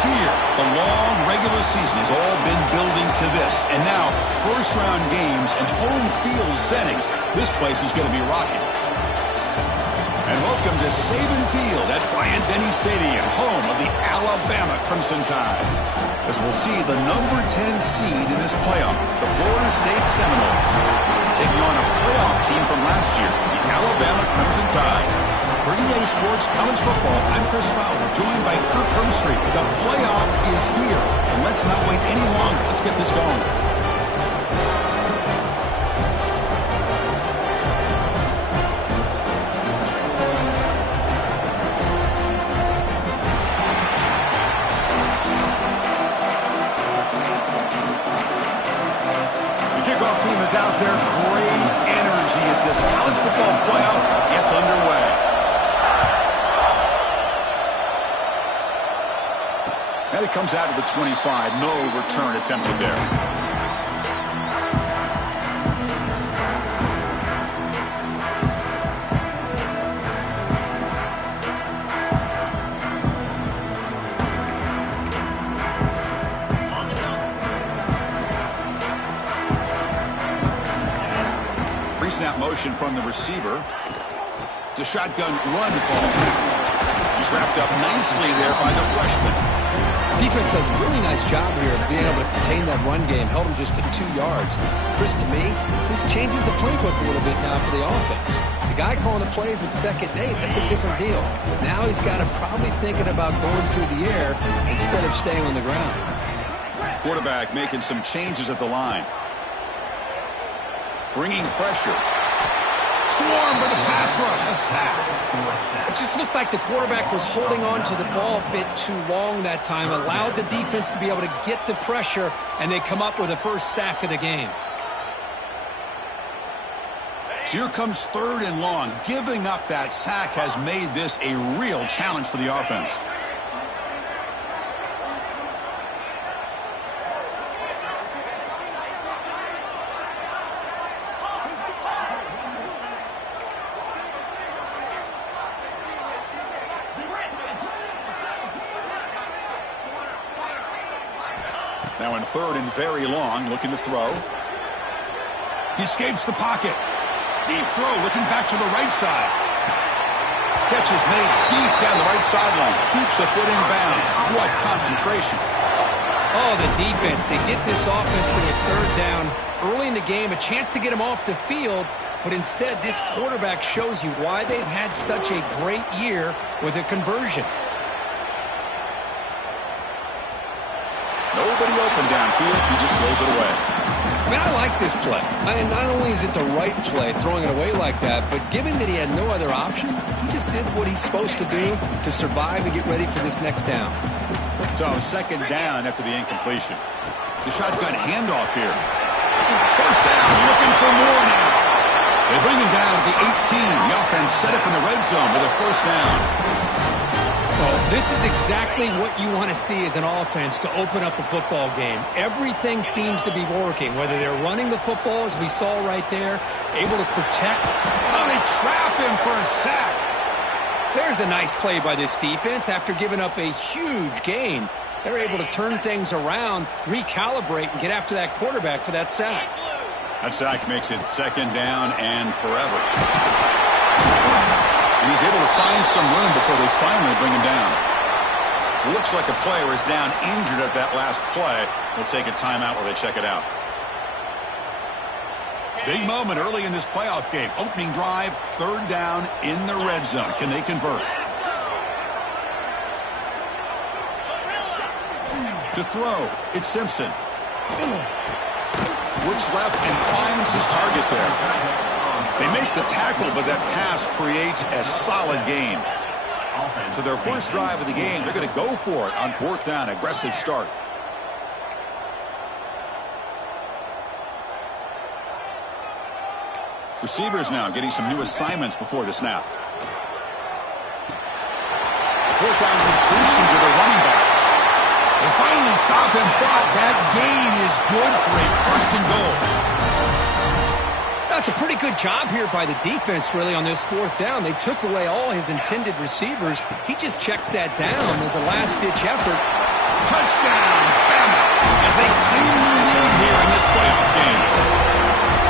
here. The long regular season has all been building to this. And now, first-round games and home field settings. This place is going to be rocking. And welcome to Saban Field at Bryant-Denny Stadium, home of the Alabama Crimson Tide. As we'll see the number 10 seed in this playoff, the Florida State Seminoles, taking on a playoff team from last year, the Alabama Crimson Tide. For EA Sports College Football, I'm Chris Fowler, joined by Kirk Hermstreet. The playoff is here, and let's not wait any longer. Let's get this going. Team is out there. Great energy as this college football playoff gets underway. And it comes out of the 25. No return attempted there. Snap motion from the receiver. It's a shotgun run call. He's wrapped up nicely there by the freshman. Defense does a really nice job here of being able to contain that run game. Held him just to 2 yards. Chris, to me, this changes the playbook a little bit now for the offense. The guy calling the plays at second and 8, that's a different deal. Now he's got to probably thinking about going through the air instead of staying on the ground. Quarterback making some changes at the line. Bringing pressure. Swarm with a pass rush. A sack. It just looked like the quarterback was holding on to the ball a bit too long that time. Allowed the defense to be able to get the pressure, and they come up with the first sack of the game. So here comes 3rd and long. Giving up that sack has made this a real challenge for the offense. Now in 3rd and very long, looking to throw. He escapes the pocket. Deep throw, looking back to the right side. Catch is made deep down the right sideline. Keeps a foot in bounds. What concentration. Oh, the defense. They get this offense to a 3rd down early in the game. A chance to get him off the field. But instead, this quarterback shows you why they've had such a great year with a conversion. Nobody open downfield. He just throws it away. I mean, I like this play. Not only is it the right play, throwing it away like that, but given that he had no other option, he just did what he's supposed to do to survive and get ready for this next down. So, 2nd down after the incompletion. The shotgun handoff here. First down, looking for more now. They bring him down at the 18. The offense set up in the red zone with a first down. Well, this is exactly what you want to see as an offense to open up a football game. Everything seems to be working, whether they're running the football, as we saw right there, able to protect. Oh, they trap him for a sack. There's a nice play by this defense after giving up a huge gain. They're able to turn things around, recalibrate, and get after that quarterback for that sack. That sack makes it 2nd down and forever. And he's able to find some room before they finally bring him down. Looks like a player is down injured at that last play. We'll take a timeout while they check it out. Big moment early in this playoff game. Opening drive, 3rd down in the red zone. Can they convert? To throw, it's Simpson. Looks left and finds his target there. They make the tackle, but that pass creates a solid gain. So their first drive of the game, they're going to go for it on 4th down. Aggressive start. Receivers now getting some new assignments before the snap. 4th down completion to the running back. They finally stop him, but that gain is good for a 1st and goal. That's a pretty good job here by the defense, really, on this 4th down. They took away all his intended receivers. He just checks that down as a last-ditch effort. Touchdown, Bama, as they cleanly lead here in this playoff game.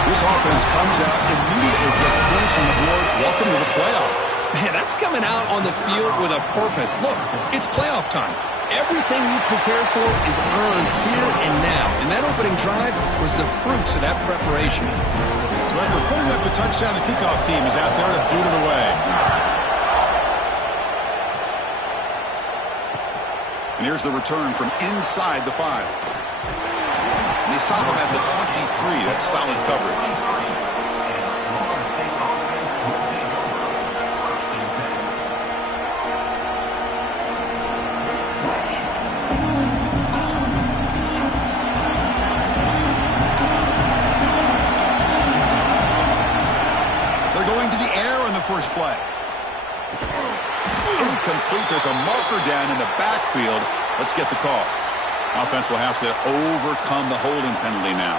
This offense comes out, immediately gets points on the board. Welcome to the playoff. Man, that's coming out on the field with a purpose. Look, it's playoff time. Everything you prepared for is earned here and now. And that opening drive was the fruits of that preparation. So after putting up a touchdown, the kickoff team is out there to boot it away. And here's the return from inside the 5. And they stop him at the 23. That's solid coverage. First play. Incomplete. There's a marker down in the backfield. Let's get the call. Offense will have to overcome the holding penalty now.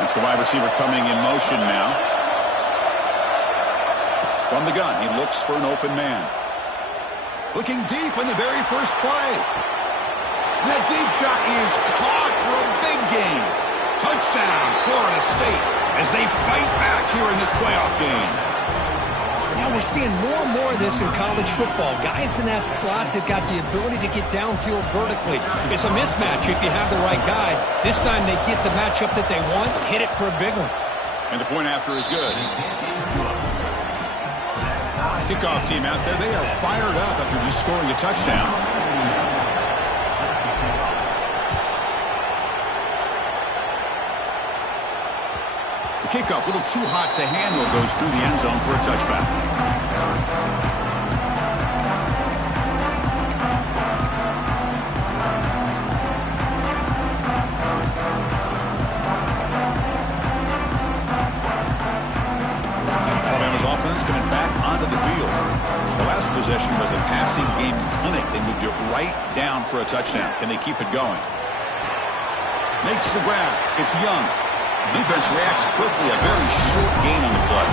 It's the wide receiver coming in motion now. From the gun, he looks for an open man. Looking deep in the very first play. That deep shot is caught for a big gain. Touchdown, Florida State, as they fight back here in this playoff game. Now we're seeing more and more of this in college football. Guys in that slot that got the ability to get downfield vertically. It's a mismatch if you have the right guy. This time they get the matchup that they want, hit it for a big one. And the point after is good. Kickoff team out there, they are fired up after just scoring a touchdown. The kickoff, a little too hot to handle, goes through the end zone for a touchback. Alabama's offense coming back onto the field. The last possession was a passing game clinic. They moved it right down for a touchdown. Can they keep it going? Makes the grab. It's Young. Defense reacts quickly. A very short gain on the play.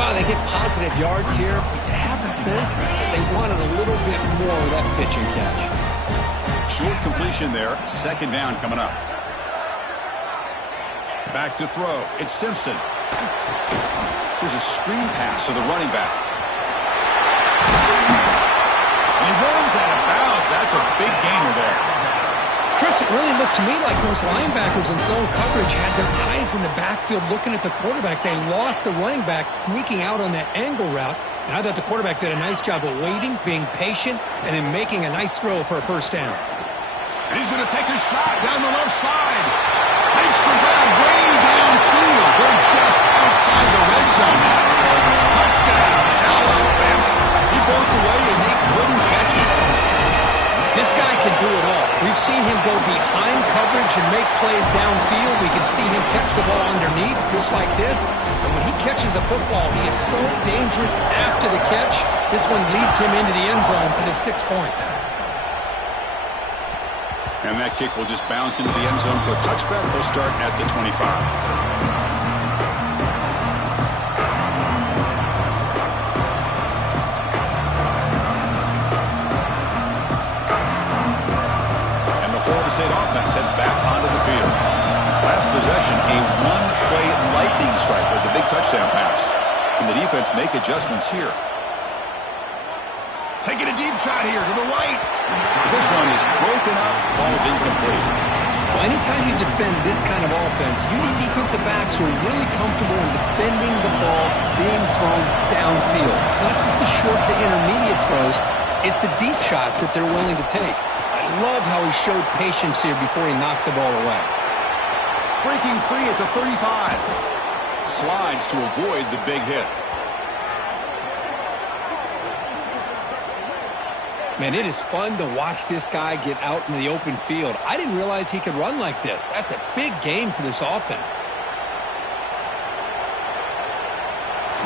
Wow, they get positive yards here. You have a sense that they wanted a little bit more of that pitch and catch. Short completion there. Second down coming up. Back to throw. It's Simpson. Here's a screen pass to the running back. And he runs out of bounds. That's a big gainer there. Chris, it really looked to me like those linebackers in zone coverage had their eyes in the backfield looking at the quarterback. They lost the running back sneaking out on that angle route. And I thought the quarterback did a nice job of waiting, being patient, and then making a nice throw for a first down. And he's going to take a shot down the left side. Makes the grab way downfield. They're just outside the red zone now. Touchdown, Alabama. He broke away and they couldn't catch it. This guy can do it all. We've seen him go behind coverage and make plays downfield. We can see him catch the ball underneath, just like this. And when he catches a football, he is so dangerous after the catch. This one leads him into the end zone for the 6 points. And that kick will just bounce into the end zone for a touchback. They'll start at the 25. State offense heads back onto the field. Last possession, a one-play lightning strike with the big touchdown pass. Can the defense make adjustments here? Taking a deep shot here to the right. This one is broken up, falls incomplete. Well, anytime you defend this kind of offense, you need defensive backs who are really comfortable in defending the ball being thrown downfield. It's not just the short to intermediate throws, it's the deep shots that they're willing to take. I love how he showed patience here before he knocked the ball away. Breaking free at the 35. Slides to avoid the big hit. Man, it is fun to watch this guy get out in the open field. I didn't realize he could run like this. That's a big game for this offense.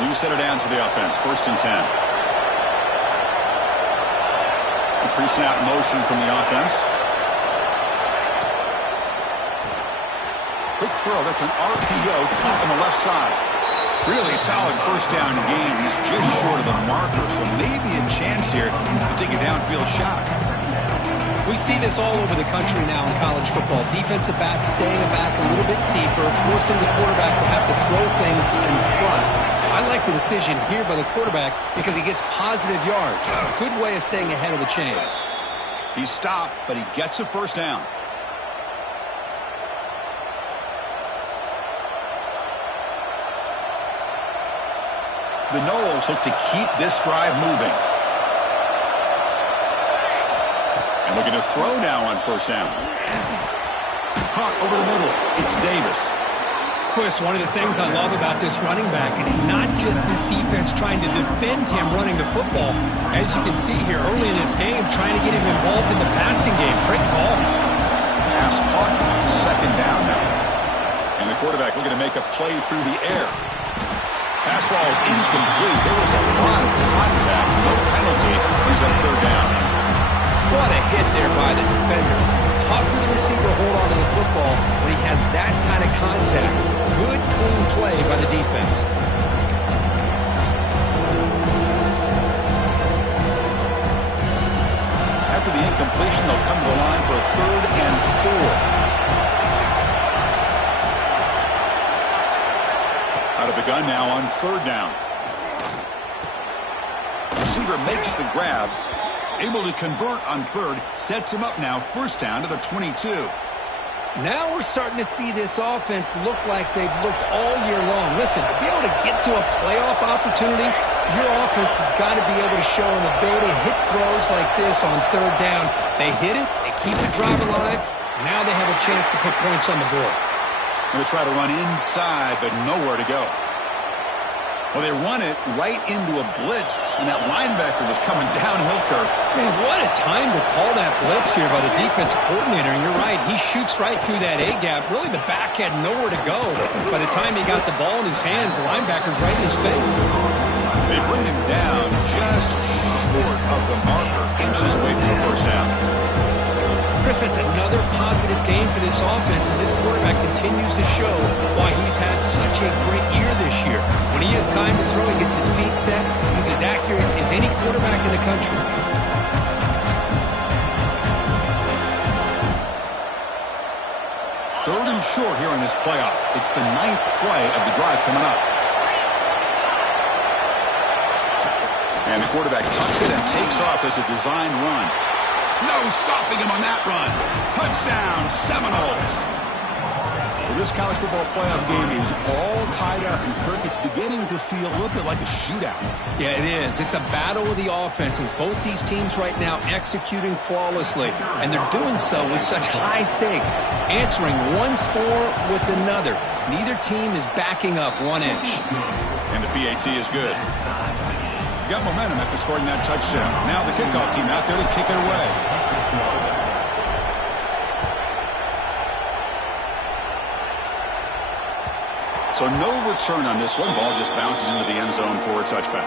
New set of downs for the offense. 1st and 10. Pre-snap motion from the offense. Quick throw. That's an RPO caught on the left side. Really solid first down game. He's just short of the marker, so maybe a chance here to take a downfield shot. We see this all over the country now in college football. Defensive backs staying back a little bit deeper, forcing the quarterback to have to throw things in front. I like the decision here by the quarterback because he gets positive yards. It's a good way of staying ahead of the chains. He stopped, but he gets a first down. The Noles look to keep this drive moving. And looking to throw now on first down. Caught over the middle. It's Davis. Chris, one of the things I love about this running back, it's not just this defense trying to defend him running the football. As you can see here early in this game, trying to get him involved in the passing game. Great call. Pass caught. Second down now. And the quarterback looking to make a play through the air. Pass ball is incomplete. There was a lot of contact. No penalty. Brings up third down. What a hit there by the defender. Tough for the receiver to hold on to the football when he has that kind of contact. Good, clean play by the defense. After the incompletion, they'll come to the line for a 3rd and 4. Out of the gun now on 3rd down. Receiver makes the grab. Able to convert on 3rd. Sets him up now. First down to the 22. Now we're starting to see this offense look like they've looked all year long. Listen, to be able to get to a playoff opportunity, your offense has got to be able to show an ability to hit throws like this on 3rd down. They hit it. They keep the drive alive. Now they have a chance to put points on the board. They'll try to run inside, but nowhere to go. Well, they run it right into a blitz, and that linebacker was coming downhill curve. Man, what a time to call that blitz here by the defensive coordinator. And you're right, he shoots right through that A-gap. Really, the back had nowhere to go. By the time he got the ball in his hands, the linebacker's right in his face. They bring him down just short of the marker, inches away from the first down. Chris, that's another positive game for this offense, and this quarterback continues to show why he's had such a great year this year. When he has time to throw, he gets his feet set. He's as accurate as any quarterback in the country. 3rd and short here in this playoff. It's the 9th play of the drive coming up. And the quarterback tucks it and takes off as a designed run. No stopping him on that run. Touchdown, Seminoles. Well, this college football playoff game is all tied up. And Kirk, it's beginning to feel a little bit like a shootout. Yeah, it is. It's a battle of the offenses. Both these teams right now executing flawlessly. And they're doing so with such high stakes. Answering one score with another. Neither team is backing up 1 inch. And the PAT is good. Got momentum after scoring that touchdown. Now the kickoff team out there to kick it away. So no return on this one. Ball just bounces into the end zone for a touchback.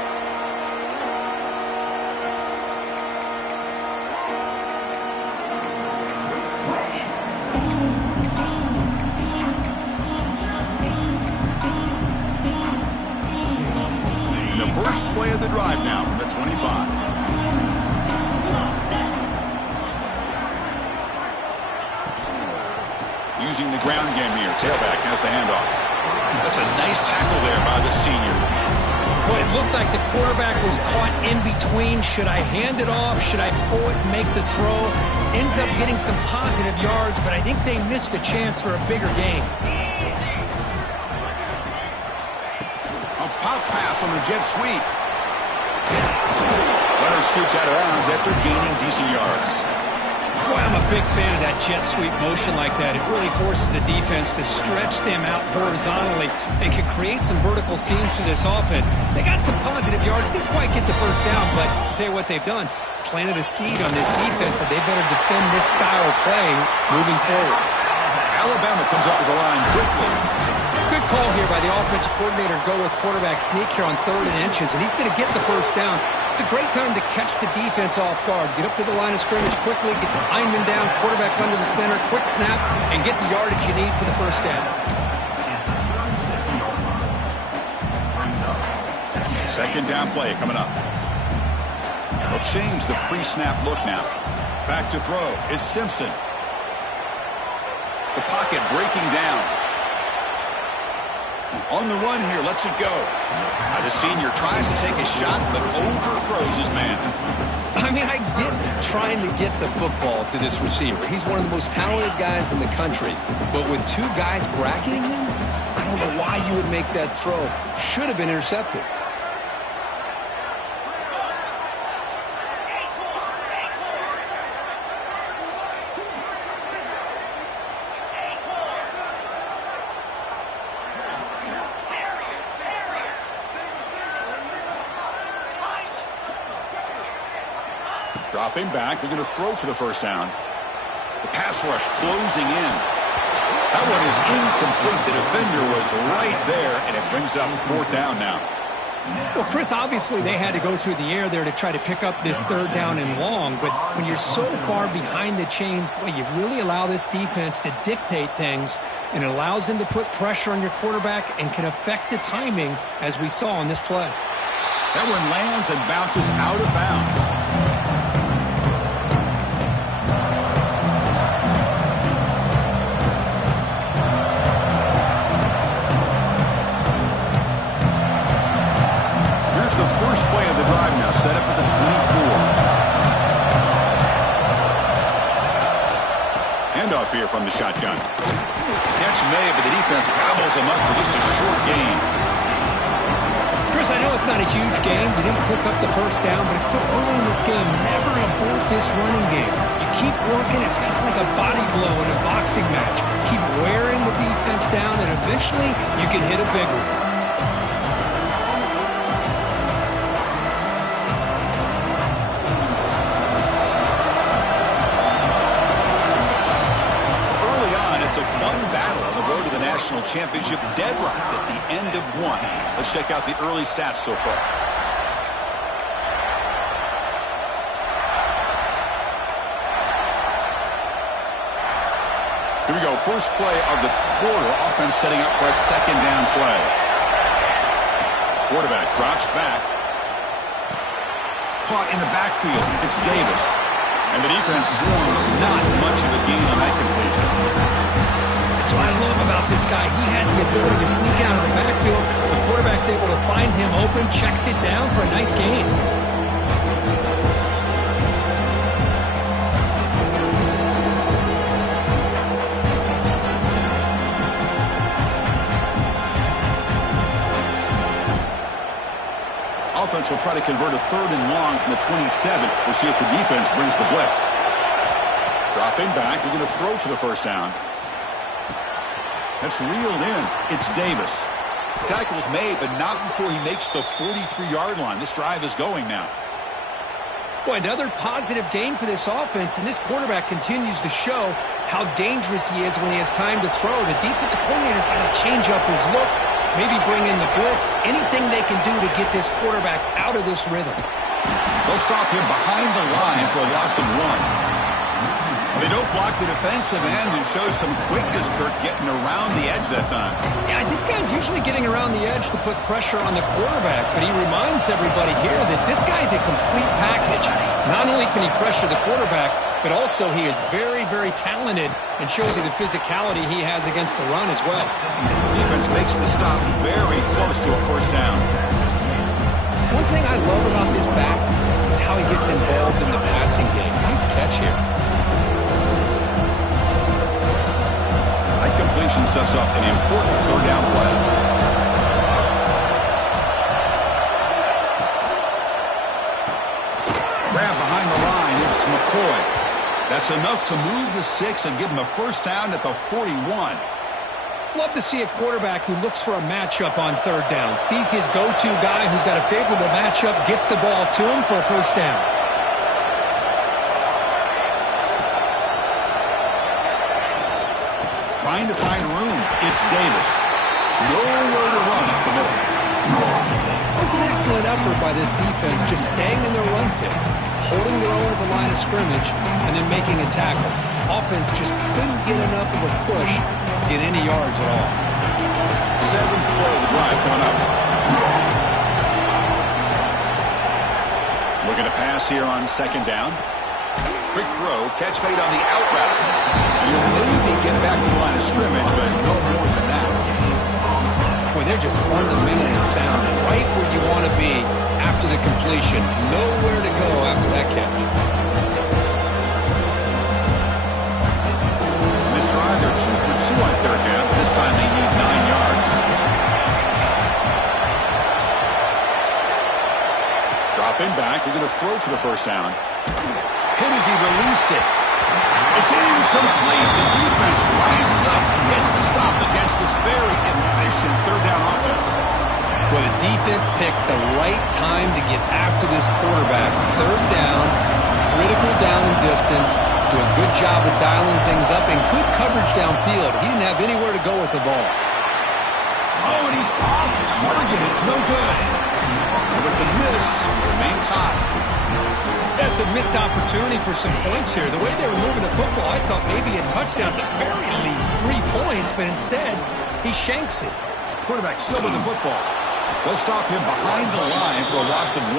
First play of the drive now from the 25. Using the ground game here. Tailback has the handoff. That's a nice tackle there by the senior. Well, it looked like the quarterback was caught in between. Should I hand it off? Should I pull it and make the throw? Ends up getting some positive yards, but I think they missed a chance for a bigger gain. Pop pass on the jet sweep. Runner scoots out of bounds after gaining decent yards. Boy, I'm a big fan of that jet sweep motion like that. It really forces the defense to stretch them out horizontally and can create some vertical seams for this offense. They got some positive yards. Didn't quite get the first down, but I'll tell you what they've done. Planted a seed on this defense that they better defend this style of play moving forward. Alabama comes up with the line quickly. Good call here by the offensive coordinator to go with quarterback sneak here on 3rd and inches, and he's going to get the first down. It's a great time to catch the defense off guard. Get up to the line of scrimmage quickly, get the lineman down, quarterback under the center, quick snap, and get the yardage you need for the first down. Second down play coming up. They'll change the pre-snap look now. Back to throw. It's Simpson. The pocket breaking down. On the run here, lets it go. The senior tries to take a shot, but overthrows his man. I mean, I get trying to get the football to this receiver. He's one of the most talented guys in the country. But with 2 guys bracketing him, I don't know why you would make that throw. Should have been intercepted. Dropping back, they're going to throw for the first down. The pass rush closing in. That one is incomplete. The defender was right there, and it brings up 4th down now. Well, Chris, obviously they had to go through the air there to try to pick up this 3rd down and long, but when you're so far behind the chains, boy, you really allow this defense to dictate things, and it allows them to put pressure on your quarterback and can affect the timing, as we saw in this play. That one lands and bounces out of bounds. First play of the drive now, set up at the 24. Handoff here from the shotgun. Catch made, but the defense gobbles him up for just a short gain. Chris, I know it's not a huge game. You didn't pick up the first down, but it's so early in this game. Never abort this running game. You keep working. It's kind of like a body blow in a boxing match. Keep wearing the defense down, and eventually you can hit a big one. It's a fun battle on the road to the national championship, deadlocked at the end of 1. Let's check out the early stats so far. Here we go. First play of the quarter. Offense setting up for a 2nd down play. Quarterback drops back. Caught in the backfield. It's Davis. And the defense swarms. Not much of a gain on that completion. That's what I love about this guy. He has the ability to sneak out of the backfield. The quarterback's able to find him open, checks it down for a nice gain. Offense will try to convert a 3rd and long from the 27. We'll see if the defense brings the blitz. Dropping back, they're going to throw for the first down. That's reeled in. It's Davis. Tackle's made, but not before he makes the 43-yard line. This drive is going now. Boy, another positive gain for this offense, and this quarterback continues to show how dangerous he is when he has time to throw. The defensive coordinator's got to change up his looks, maybe bring in the blitz, anything they can do to get this quarterback out of this rhythm. They'll stop him behind the line for a loss of 1. They don't block the defensive end and show some quickness, Kirk, getting around the edge that time. Yeah, this guy's usually getting around the edge to put pressure on the quarterback, but he reminds everybody here that this guy's a complete package. Not only can he pressure the quarterback, but also he is very, very talented and shows you the physicality he has against the run as well. Defense makes the stop very close to a first down. One thing I love about this back is how he gets involved in the passing game. Nice catch here. That completion sets up an important 3rd down play. Grab behind the line. It's McCoy. That's enough to move the sticks and give him a first down at the 41. Love to see a quarterback who looks for a matchup on 3rd down. Sees his go-to guy who's got a favorable matchup, gets the ball to him for a first down. Trying to find room. It's Davis. Nowhere to run up the middle. That was an excellent effort by this defense, just staying in their run fits, holding their own at the line of scrimmage, and then making a tackle. Offense just couldn't get enough of a push to get any yards at all. 7th play of the drive coming up. Looking to pass here on 2nd down. Quick throw, catch made on the out route. You'll maybe get back to the line of scrimmage, but no more than that. Boy, they're just fundamentally sound, right where you want to be after the completion. Nowhere to go after that catch. This drive, they're 2 for 2 on 3rd down. This time they need 9 yards. Dropping back, they're going to throw for the 1st down. Hit as he released it. It's incomplete. The defense rises up and gets the stop against this very efficient 3rd down offense. Well, the defense picks the right time to get after this quarterback. 3rd down, critical down and distance. Do a good job of dialing things up and good coverage downfield. He didn't have anywhere to go with the ball. Oh, and he's off target. It's no good. And with the miss, remain tied. That's a missed opportunity for some points here. The way they were moving the football, I thought maybe a touchdown, at the very least 3 points, but instead, he shanks it. Quarterback still with the football. They'll stop him behind the line for a loss of 1.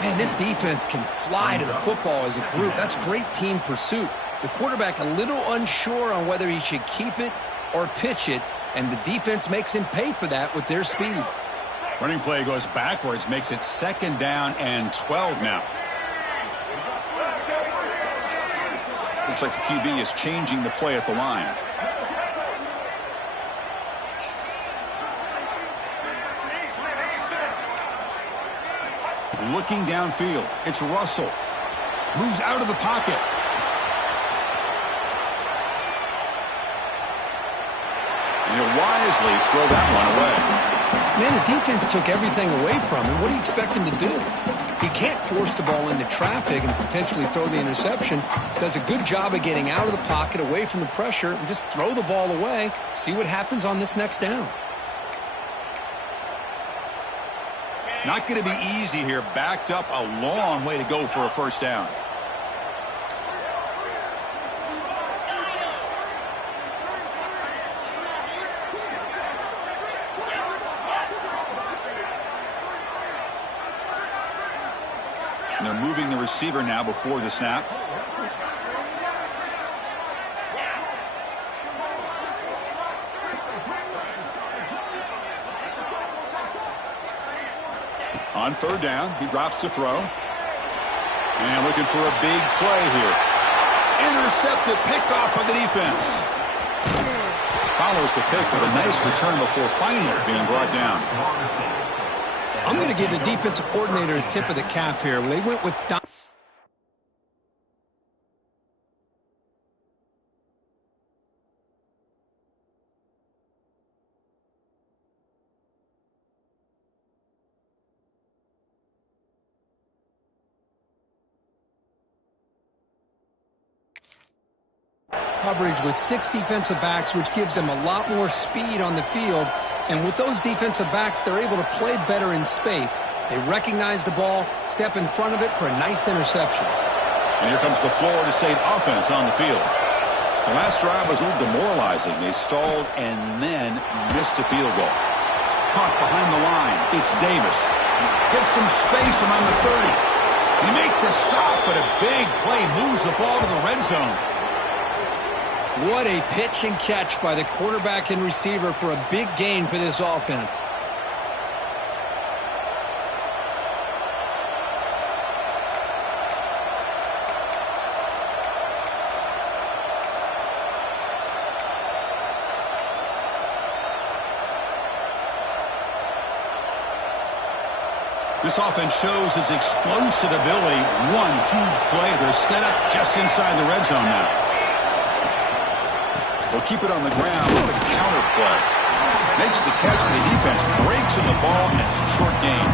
Man, this defense can fly to the football as a group. That's great team pursuit. The quarterback a little unsure on whether he should keep it or pitch it, and the defense makes him pay for that with their speed. Running play goes backwards, makes it 2nd down and 12 now. Looks like the QB is changing the play at the line. Looking downfield, it's Russell. Moves out of the pocket. And he'll wisely throw that one away. Man, the defense took everything away from him. What do you expect him to do? He can't force the ball into traffic and potentially throw the interception. Does a good job of getting out of the pocket, away from the pressure, and just throw the ball away. See what happens on this next down. Not going to be easy here. Backed up a long way to go for a 1st down. And they're moving the receiver now before the snap. On 3rd down, he drops to throw. And looking for a big play here. Intercepted, picked off by the defense. Follows the pick with a nice return before finally being brought down. I'm going to give the defensive coordinator a tip of the cap here. They went with coverage with 6 defensive backs, which gives them a lot more speed on the field. And with those defensive backs, they're able to play better in space. They recognize the ball, step in front of it for a nice interception. And here comes the Florida State offense on the field. The last drive was a little demoralizing. They stalled and then missed a field goal. Caught behind the line. It's Davis. Gets some space around the 30. You make the stop, but a big play moves the ball to the red zone. What a pitch and catch by the quarterback and receiver for a big gain for this offense. This offense shows its explosive ability. One huge play. They're set up just inside the red zone now. They'll keep it on the ground with a counter play. Makes the catch for the defense. Breaks in the ball, and it's a short gain.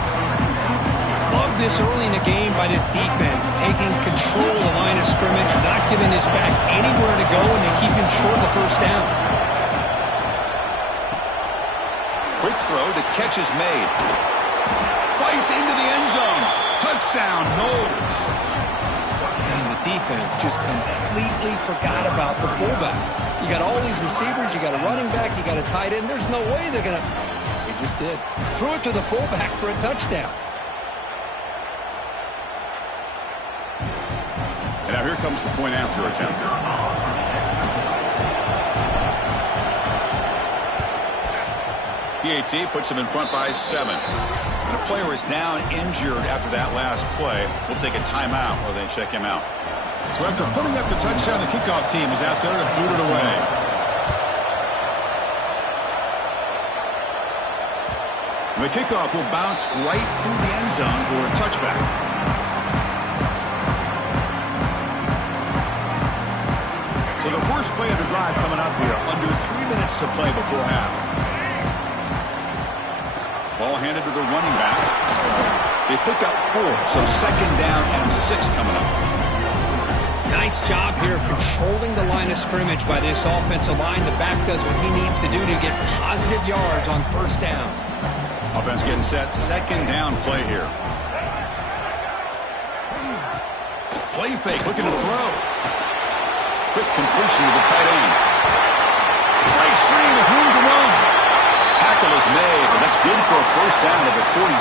Love this early in the game by this defense. Taking control of the line of scrimmage. Not giving this back anywhere to go, and they keep him short of the 1st down. Quick throw, the catch is made. Fights into the end zone. Touchdown, Knowles. And the defense just completely forgot about the fullback. You got all these receivers, you got a running back, you got a tight end. There's no way they're going to... They just did. Threw it to the fullback for a touchdown. And now here comes the point after attempt. PAT puts him in front by 7. The player is down injured after that last play. We'll take a timeout while they check him out. So after putting up the touchdown, the kickoff team is out there to boot it away. The kickoff will bounce right through the end zone for a touchback. So the first play of the drive coming up here. Under 3 minutes to play before half. Ball handed to the running back. They pick up 4, so second down and 6 coming up. Nice job here of controlling the line of scrimmage by this offensive line. The back does what he needs to do to get positive yards on first down. Offense getting set. Second down play here. Play fake, looking to throw. Quick completion to the tight end. Breaks free with room to run. Tackle is made, and that's good for a first down at the 47.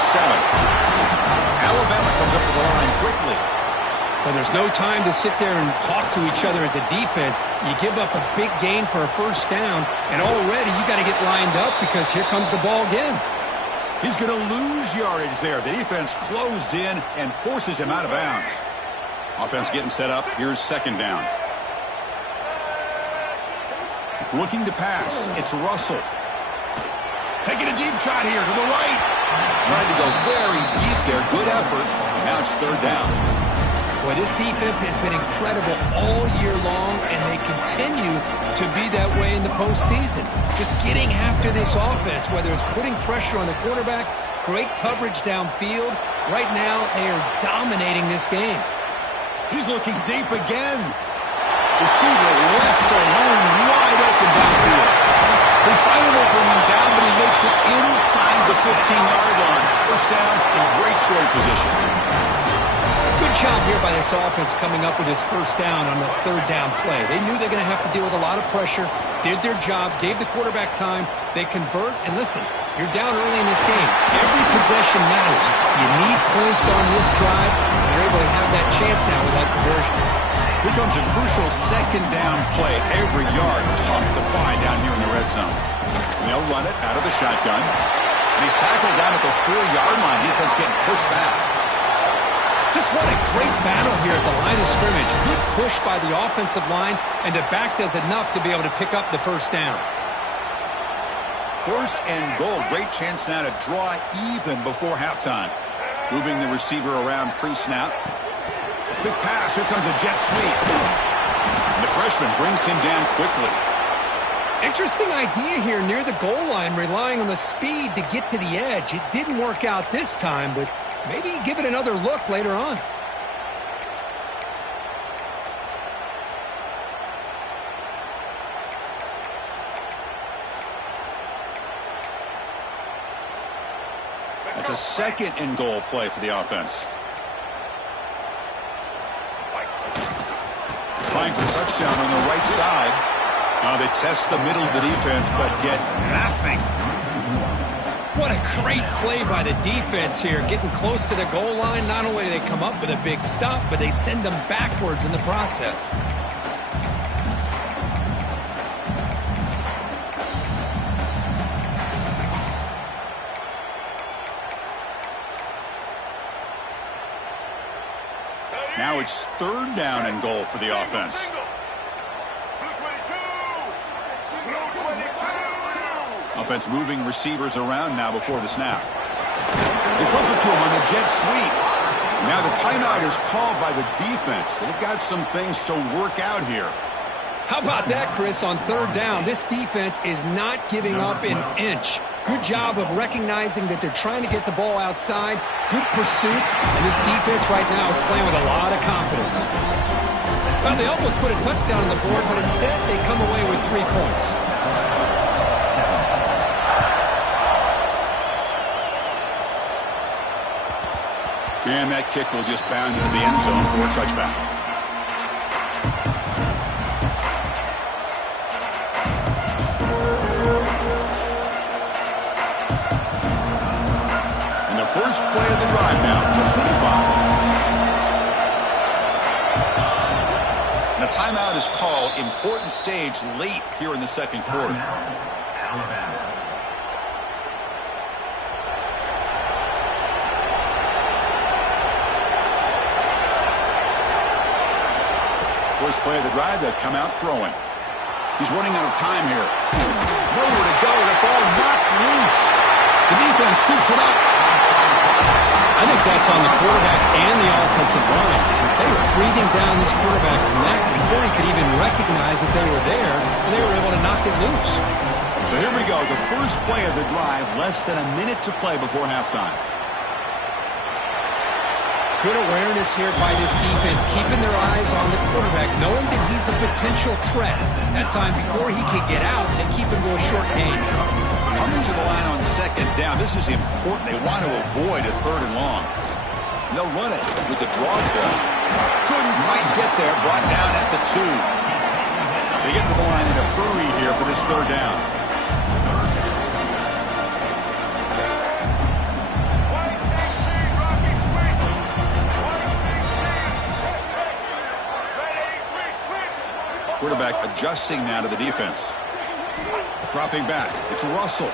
Alabama comes up to the line quickly. Well, there's no time to sit there and talk to each other as a defense. You give up a big gain for a first down, and already you got to get lined up because here comes the ball again. He's going to lose yardage there. The defense closed in and forces him out of bounds. Offense getting set up. Here's second down. Looking to pass. It's Russell. Taking a deep shot here to the right. Trying to go very deep there. Good effort. And now it's third down. Boy, this defense has been incredible all year long, and they continue to be that way in the postseason. Just getting after this offense, whether it's putting pressure on the quarterback, great coverage downfield. Right now, they are dominating this game. He's looking deep again. Receiver left alone, wide open downfield. They finally bring him down, but he makes it inside the 15-yard line. First down in great scoring position. Good job here by this offense coming up with his first down on the third down play. They knew they're going to have to deal with a lot of pressure, did their job, gave the quarterback time. They convert, and listen, you're down early in this game. Every possession matters. You need points on this drive, and they're able to have that chance now with that conversion. Here comes a crucial second down play. Every yard tough to find down here in the red zone. And they'll run it out of the shotgun. And he's tackled down at the 4-yard line. Defense getting pushed back. Just what a great battle here at the line of scrimmage. Good push by the offensive line, and the back does enough to be able to pick up the first down. First and goal. Great chance now to draw even before halftime. Moving the receiver around pre-snap. Big pass. Here comes a jet sweep. And the freshman brings him down quickly. Interesting idea here near the goal line, relying on the speed to get to the edge. It didn't work out this time, but maybe give it another look later on. That's a second and goal play for the offense. Applying for touchdown on the right side. Now they test the middle of the defense, but get nothing. What a great play by the defense here. Getting close to the goal line, not only do they come up with a big stop, but they send them backwards in the process. Now it's third down and goal for the offense. Offense moving receivers around now before the snap. They flip it to him on the jet sweep. Now the timeout is called by the defense. They've got some things to work out here. How about that, Chris, on third down? This defense is not giving up an inch. Good job of recognizing that they're trying to get the ball outside. Good pursuit. And this defense right now is playing with a lot of confidence. Well, they almost put a touchdown on the board, but instead they come away with 3 points. And that kick will just bound into the end zone for a touchback. And the first play of the drive now from the 25. And a timeout is called. Important stage late here in the second quarter. First play of the drive, they'll come out throwing. He's running out of time here. Nowhere to go. The ball knocked loose. The defense scoops it up. I think that's on the quarterback and the offensive line. They were breathing down this quarterback's neck before he could even recognize that they were there, and they were able to knock it loose. So here we go. The first play of the drive, less than a minute to play before halftime. Good awareness here by this defense, keeping their eyes on the quarterback, knowing that he's a potential threat. That time before he can get out, they keep him to a short gain. Coming to the line on second down, this is important. They want to avoid a third and long. They'll run it with the draw play. Couldn't quite get there, brought down at the 2. They get to the line in a hurry here for this third down. Quarterback adjusting now to the defense. Dropping back. It's Russell.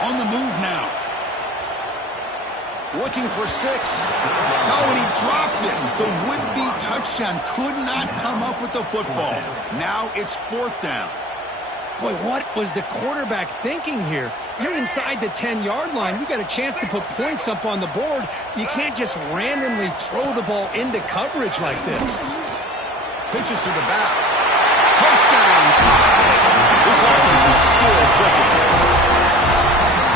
On the move now. Looking for 6. No, and he dropped it. The would-be touchdown could not come up with the football. Now it's 4th down. Boy, what was the quarterback thinking here? You're inside the 10-yard line. You got a chance to put points up on the board. You can't just randomly throw the ball into coverage like this. Pitches to the back. Touchdown time. This offense is still clicking.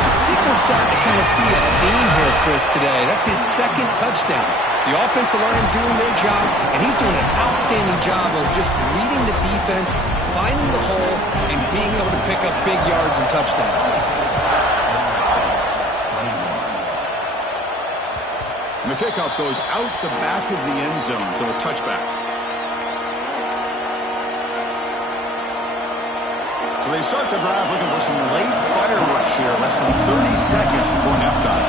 I think we're starting to kind of see a theme here, Chris, today. That's his 2nd touchdown. The offensive line doing their job, and he's doing an outstanding job of just leading the defense, finding the hole, and being able to pick up big yards and touchdowns. And the kickoff goes out the back of the end zone, so a touchback. So they start the drive looking for some late fireworks here, less than 30 seconds before halftime.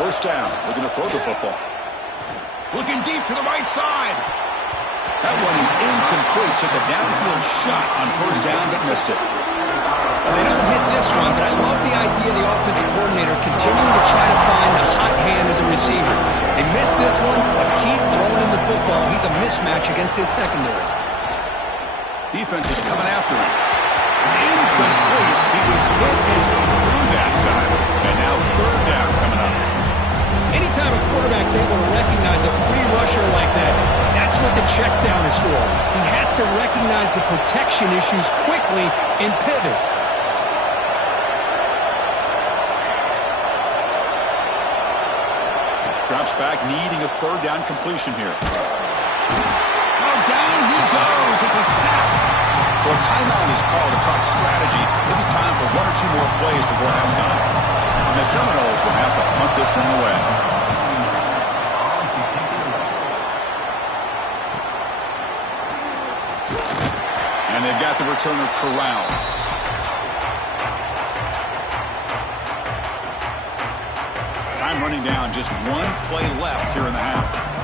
First down, looking to throw the football. Looking deep to the right side. That one is incomplete. Took a downfield shot on first down, but missed it. Well, they don't hit this one, but I love the idea of the offensive coordinator continuing to try to find the hot hand as a receiver. They missed this one, but keep throwing him the football. He's a mismatch against his secondary. Defense is coming after him. It's incomplete. He was hit as he threw that time. And now third down coming up. Anytime a quarterback's able to recognize a free rusher like that, that's what the check down is for. He has to recognize the protection issues quickly and pivot. Drops back, needing a third down completion here. Down he goes. It's a sack. So a timeout is called to talk strategy. Maybe time for 1 or 2 more plays before halftime. And the Seminoles will have to punt this one away. And they've got the returner corralled. Time running down. Just 1 play left here in the half.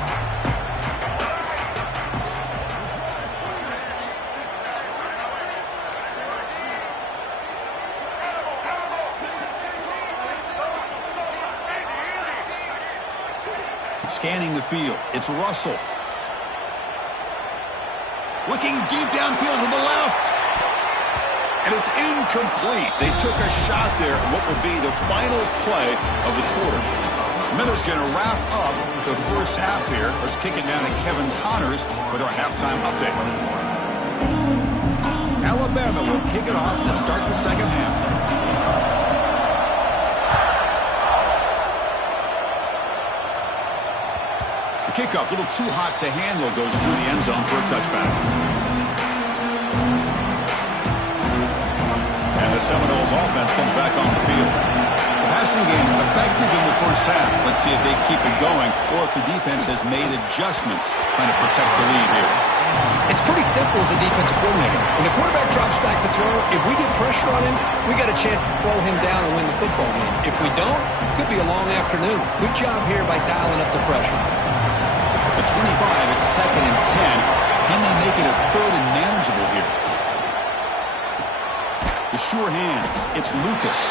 Scanning the field. It's Russell. Looking deep downfield to the left. And it's incomplete. They took a shot there at what will be the final play of the quarter. Miller's going to wrap up the first half here. Let's kick it down to Kevin Connors with our halftime update. Alabama will kick it off to start the second half. Kickoff, a little too hot to handle, goes through the end zone for a touchback. And the Seminoles offense comes back on the field. The passing game effective in the first half. Let's see if they keep it going or if the defense has made adjustments trying to protect the lead here. It's pretty simple as a defensive coordinator. When the quarterback drops back to throw, if we get pressure on him, we got a chance to slow him down and win the football game. If we don't, it could be a long afternoon. Good job here by dialing up the pressure. At the 25, it's 2nd and 10. Can they make it a 3rd and manageable here? The sure hands. It's Lucas.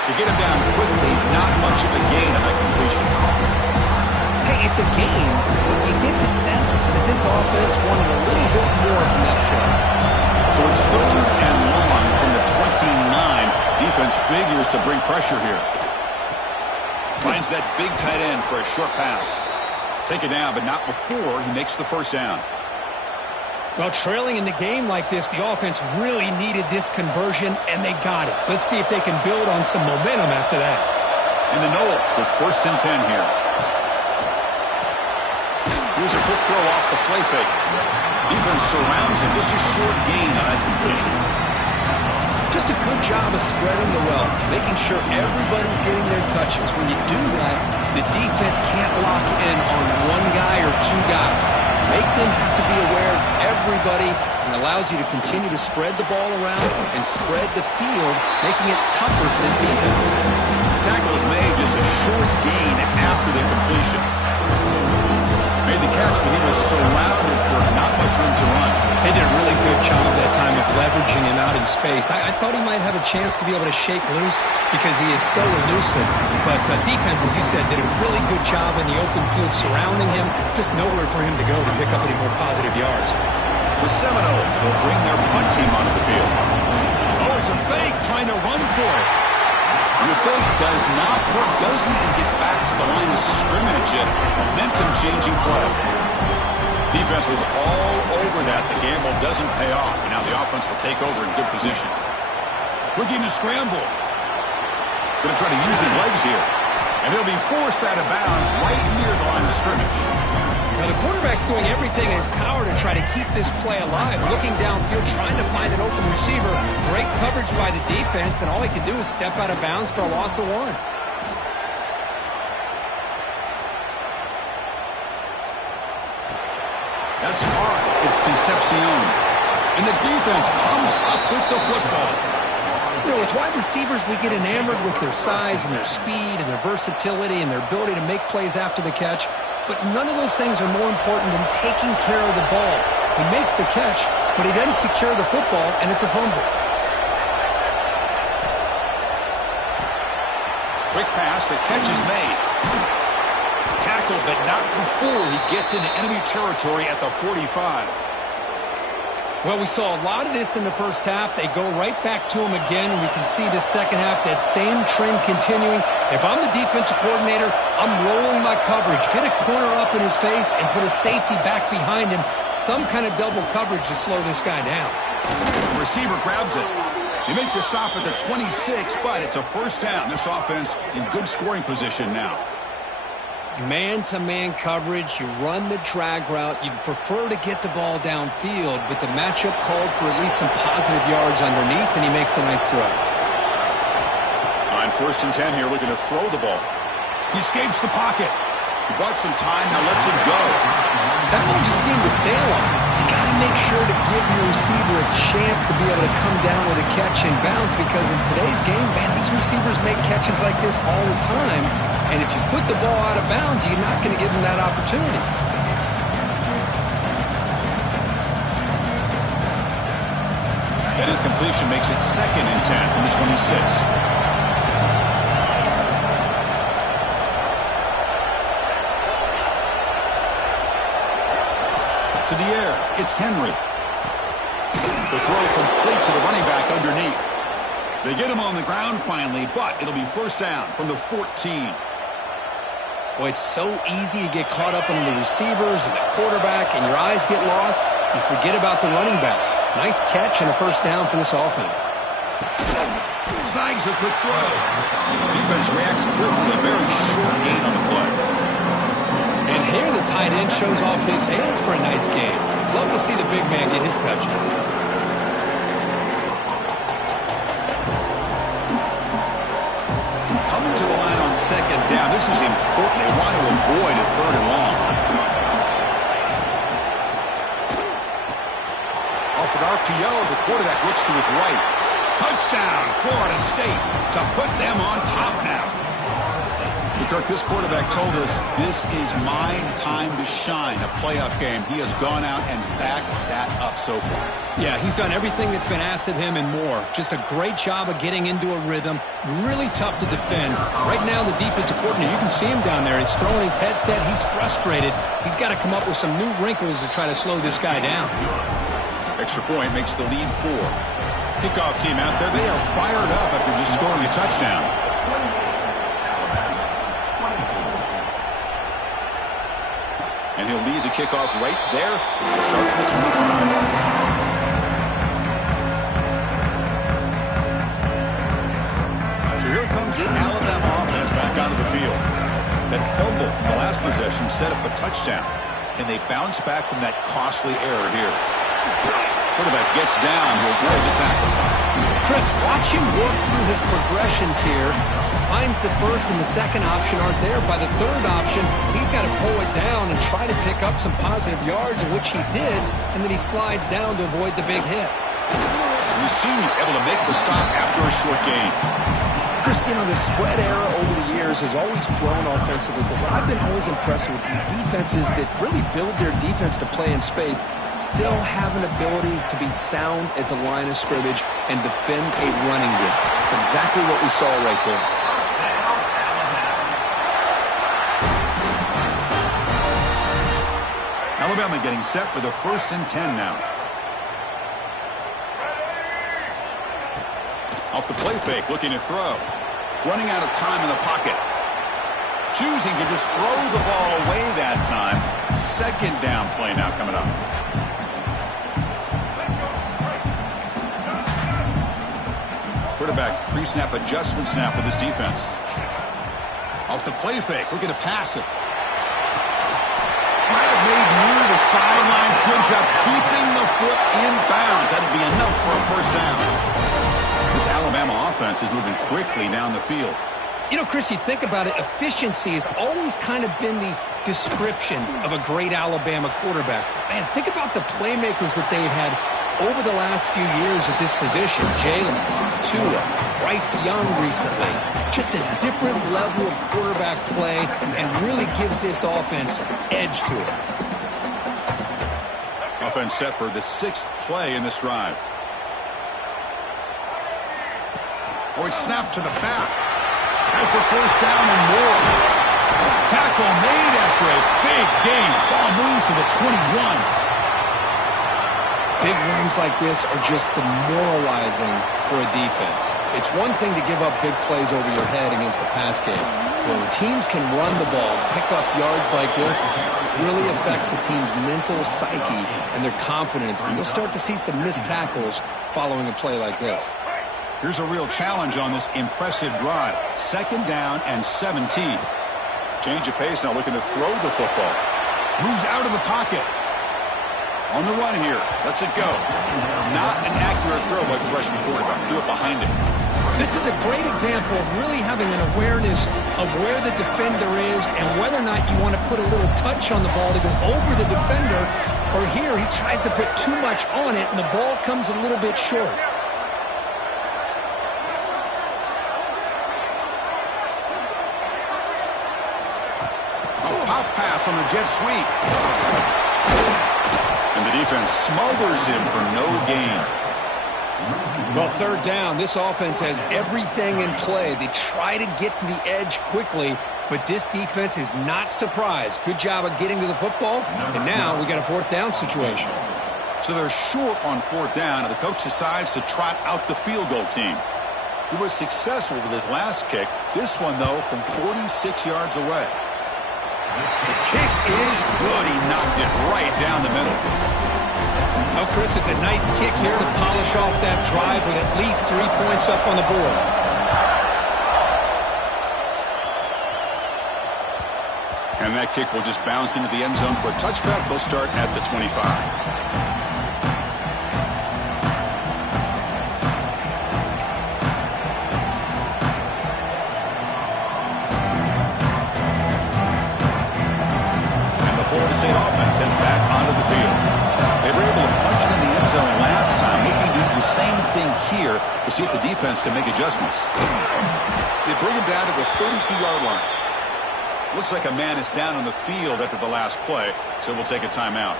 To get him down quickly, not much of a gain on that completion. Hey, it's a game, but you get the sense that this offense wanted a little bit more from that play. So it's 3rd and long from the 29. Defense figures to bring pressure here. Finds that big tight end for a short pass. Take it down, but not before he makes the first down. Well, trailing in the game like this, the offense really needed this conversion, and they got it. Let's see if they can build on some momentum after that. And the Knowles with 1st and 10 here. Here's a quick throw off the play fake. Defense surrounds him. Just a short gain on that completion. Just a good job of spreading the wealth, making sure everybody's getting their touches. When you do that, the defense can't lock in on one guy or two guys. Make them have to be aware of everybody, and allows you to continue to spread the ball around and spread the field, making it tougher for this defense. Tackle is made, just a short gain after the completion. Made the catch, but he was surrounded for not much room to run. They did a really good job that time of leveraging him out in space. I thought he might have a chance to be able to shake loose because he is so elusive. But defense, as you said, did a really good job in the open field surrounding him. Just nowhere for him to go to pick up any more positive yards. The Seminoles will bring their punt team onto the field. Oh, it's a fake, trying to run for it. The fake does not work, doesn't even get back to the line of scrimmage. A momentum-changing play. Defense was all over that. The gamble doesn't pay off, and now the offense will take over in good position. Looking to scramble. Going to try to use his legs here. And he'll be forced out of bounds right near the line of scrimmage. Now, the quarterback's doing everything in his power to try to keep this play alive. Looking downfield, trying to find an open receiver. Great coverage by the defense, and all he can do is step out of bounds for a loss of 1. That's hard. It's Concepcion. And the defense comes up with the football. You know, with wide receivers, we get enamored with their size and their speed and their versatility and their ability to make plays after the catch. But none of those things are more important than taking care of the ball. He makes the catch, but he doesn't secure the football, and it's a fumble. Quick pass, the catch is made. Tackled, but not before he gets into enemy territory at the 45. Well, we saw a lot of this in the first half. They go right back to him again, and we can see the second half, that same trend continuing. If I'm the defensive coordinator, I'm rolling my coverage. Get a corner up in his face and put a safety back behind him. Some kind of double coverage to slow this guy down. The receiver grabs it. They make the stop at the 26, but it's a first down. This offense in good scoring position now. Man-to-man coverage, you run the drag route. You'd prefer to get the ball downfield, but the matchup called for at least some positive yards underneath, and he makes a nice throw. On 1st and 10 here, looking to throw the ball. He escapes the pocket. He bought some time, now lets him go. That ball just seemed to sail on him. You got to make sure to give your receiver a chance to be able to come down with a catch and bounce, because in today's game, man, these receivers make catches like this all the time. And if you put the ball out of bounds, you're not going to give them that opportunity. That incompletion makes it 2nd and 10 from the 26. To the air, it's Henry. The throw complete to the running back underneath. They get him on the ground finally, but it'll be first down from the 14. Boy, it's so easy to get caught up in the receivers and the quarterback, and your eyes get lost. You forget about the running back. Nice catch and a first down for this offense. Snags a quick throw. Defense reacts quickly, a very short gain on the play. And here the tight end shows off his hands for a nice game. Love to see the big man get his touches. Coming to second down. This is important. They want to avoid a third and long. Off an RPO, the quarterback looks to his right. Touchdown, Florida State, to put them on top now. Kirk, this quarterback told us this is my time to shine, a playoff game. He has gone out and backed that up so far. Yeah, he's done everything that's been asked of him and more. Just a great job of getting into a rhythm. Really tough to defend. Right now, the defensive coordinator, you can see him down there. He's throwing his headset. He's frustrated. He's got to come up with some new wrinkles to try to slow this guy down. Extra point makes the lead 4. Kickoff team out there. They are fired up after just scoring a touchdown. And he'll lead the kickoff right there. Start at the 25. So here comes the Alabama offense back onto the field. That fumble in the last possession set up a touchdown. Can they bounce back from that costly error here? Quarterback gets down to avoid the tackle. Chris, watch him work through his progressions here. Finds the first and the second option aren't there. By the third option, he's got to pull it down and try to pick up some positive yards, in which he did, and then he slides down to avoid the big hit. And the senior able to make the stop after a short gain. Chris, you know, the spread era over the years has always grown offensively, but what I've been always impressed with defenses that really build their defense to play in space still have an ability to be sound at the line of scrimmage and defend a running game. It's exactly what we saw right there. Alabama getting set for the 1st and 10 now. Off the play fake, looking to throw. Running out of time in the pocket. Choosing to just throw the ball away that time. 2nd down play now coming up. Quarterback pre-snap adjustments now for this defense. Off the play fake, looking to pass it. Made near the sidelines. Good job keeping the foot in bounds. That'll be enough for a 1st down. This Alabama offense is moving quickly down the field. You know, Chris, you think about it, efficiency has always kind of been the description of a great Alabama quarterback. Man, think about the playmakers that they've had over the last few years at this position. Jalen, Tua, Bryce Young recently. Just a different level of quarterback play and really gives this offense edge to it. Offense set for the 6th play in this drive. Or it's snapped to the back. Has the 1st down and more. Tackle made after a big gain. Ball moves to the 21. Big runs like this are just demoralizing for a defense. It's one thing to give up big plays over your head against the pass game. When teams can run the ball, pick up yards like this, it really affects the team's mental psyche and their confidence. And you'll start to see some missed tackles following a play like this. Here's a real challenge on this impressive drive. 2nd down and 17. Change of pace now, looking to throw the football. Moves out of the pocket. On the run here. Lets it go. Not an accurate throw by the freshman quarterback. Threw it behind him. This is a great example of really having an awareness of where the defender is and whether or not you want to put a little touch on the ball to go over the defender, or here he tries to put too much on it and the ball comes a little bit short. A pop pass on the jet sweep. And the defense smothers him for no gain. Well, 3rd down, this offense has everything in play. They try to get to the edge quickly, but this defense is not surprised. Good job of getting to the football, and now we got a 4th down situation. So they're short on 4th down, and the coach decides to trot out the field goal team. He was successful with his last kick. This one, though, from 46 yards away. The kick is good. He knocked it right down the middle. Well, Chris, it's a nice kick here to polish off that drive with at least 3 points up on the board. And that kick will just bounce into the end zone for a touchback. They'll start at the 25. here to see if the defense can make adjustments. They bring him down to the 32-yard line. Looks like a man is down on the field after the last play, so we'll take a timeout.